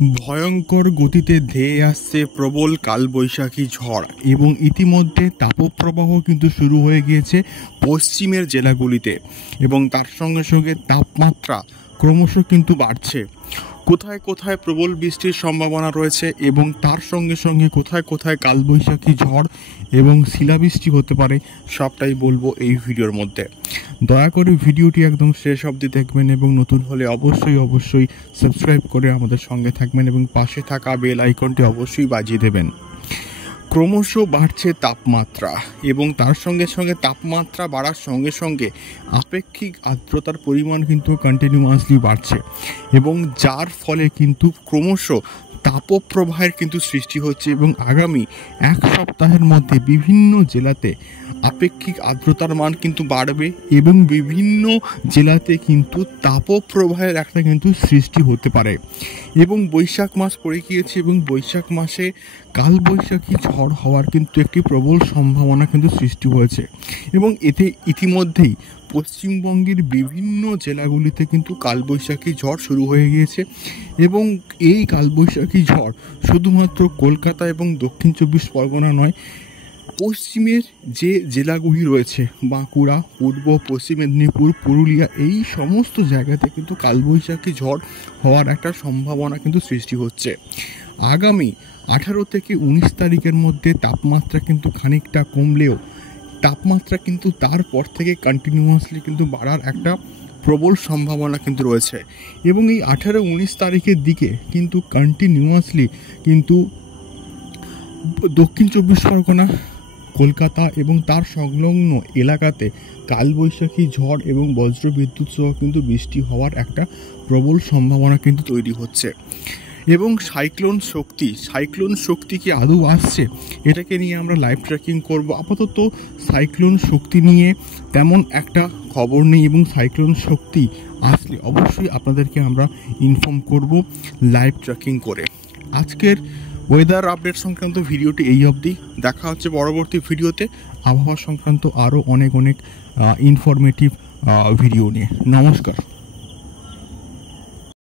ভয়ঙ্কর গতিতে ধেয়ে আসছে প্রবল কালবৈশাখী ঝড় এবং ইতিমধ্যে তাপপ্রবাহ কিন্তু শুরু হয়ে গিয়েছে পশ্চিমের জেলাগুলিতে এবং তার সঙ্গে সঙ্গে তাপমাত্রা ক্রমশ কিন্তু বাড়ছে। কোথায় কোথায় প্রবল বৃষ্টির সম্ভাবনা রয়েছে এবং তার সঙ্গে সঙ্গে কোথায় কোথায় কালবৈশাখী ঝড় এবং শিলাবৃষ্টি হতে পারে সবটাই বলবো এই ভিডিওর মধ্যে। দয়া করে ভিডিওটি একদম শেষ অবধি দেখবেন এবং নতুন হলে অবশ্যই সাবস্ক্রাইব করে আমাদের সঙ্গে থাকবেন এবং পাশে থাকা বেল আইকনটি অবশ্যই বাজিয়ে দেবেন। ক্রমশ বাড়ছে তাপমাত্রা এবং তার সঙ্গে সঙ্গে তাপমাত্রা বাড়ার সঙ্গে সঙ্গে আপেক্ষিক আর্দ্রতার পরিমাণ কিন্তু কন্টিনিউয়াসলি বাড়ছে এবং যার ফলে কিন্তু ক্রমশ তাপপ্রবাহের কিন্তু সৃষ্টি হচ্ছে এবং আগামী এক সপ্তাহের মধ্যে বিভিন্ন জেলাতে আপেক্ষিক আর্দ্রতার মান কিন্তু বাড়বে এবং বিভিন্ন জেলাতে কিন্তু তাপপ্রবাহের একটা কিন্তু সৃষ্টি হতে পারে এবং বৈশাখ মাস পড়ে গিয়েছে এবং বৈশাখ মাসে কালবৈশাখী ঝড় হওয়ার কিন্তু একটি প্রবল সম্ভাবনা কিন্তু সৃষ্টি হয়েছে এবং এতে ইতিমধ্যেই পশ্চিমবঙ্গের বিভিন্ন জেলাগুলিতে কিন্তু কালবৈশাখী ঝড় শুরু হয়ে গিয়েছে এবং এই কালবৈশাখী ঝড় শুধুমাত্র কলকাতা এবং দক্ষিণ চব্বিশ পরগনা নয়, পশ্চিমের যে জেলাগুলি রয়েছে বাঁকুড়া, পূর্ব পশ্চিম মেদিনীপুর, পুরুলিয়া, এই সমস্ত জায়গাতে কিন্তু কালবৈশাখী ঝড় হওয়ার একটা সম্ভাবনা কিন্তু সৃষ্টি হচ্ছে। আগামী 18 থেকে 19 তারিখের মধ্যে তাপমাত্রা কিন্তু খানিকটা কমলেও তাপমাত্রা কিন্তু তারপর থেকে কন্টিনিউয়াসলি কিন্তু বাড়ার একটা প্রবল সম্ভাবনা কিন্তু রয়েছে এবং এই 18-19 তারিখের দিকে কিন্তু কন্টিনিউয়াসলি কিন্তু দক্ষিণ চব্বিশ পরগনা, কলকাতা এবং তার সংলগ্ন এলাকাতে কালবৈশাখী ঝড় এবং বজ্রবিদ্যুৎ সহ কিন্তু বৃষ্টি হওয়ার একটা প্রবল সম্ভাবনা কিন্তু তৈরি হচ্ছে এবং সাইক্লোন শক্তি কি আদৌ আসছে, এটাকে নিয়ে আমরা লাইভ ট্র্যাকিং করব। আপাতত সাইক্লোন শক্তি নিয়ে তেমন একটা খবর নেই এবং সাইক্লোন শক্তি আসলে অবশ্যই আপনাদেরকে আমরা ইনফর্ম করব লাইভ ট্র্যাকিং করে। আজকের ওয়েদার আপডেট সংক্রান্ত ভিডিওটি এই অবধি। দেখা হচ্ছে পরবর্তী ভিডিওতে আবহাওয়া সংক্রান্ত আরও অনেক ইনফরমেটিভ ভিডিও নিয়ে। নমস্কার।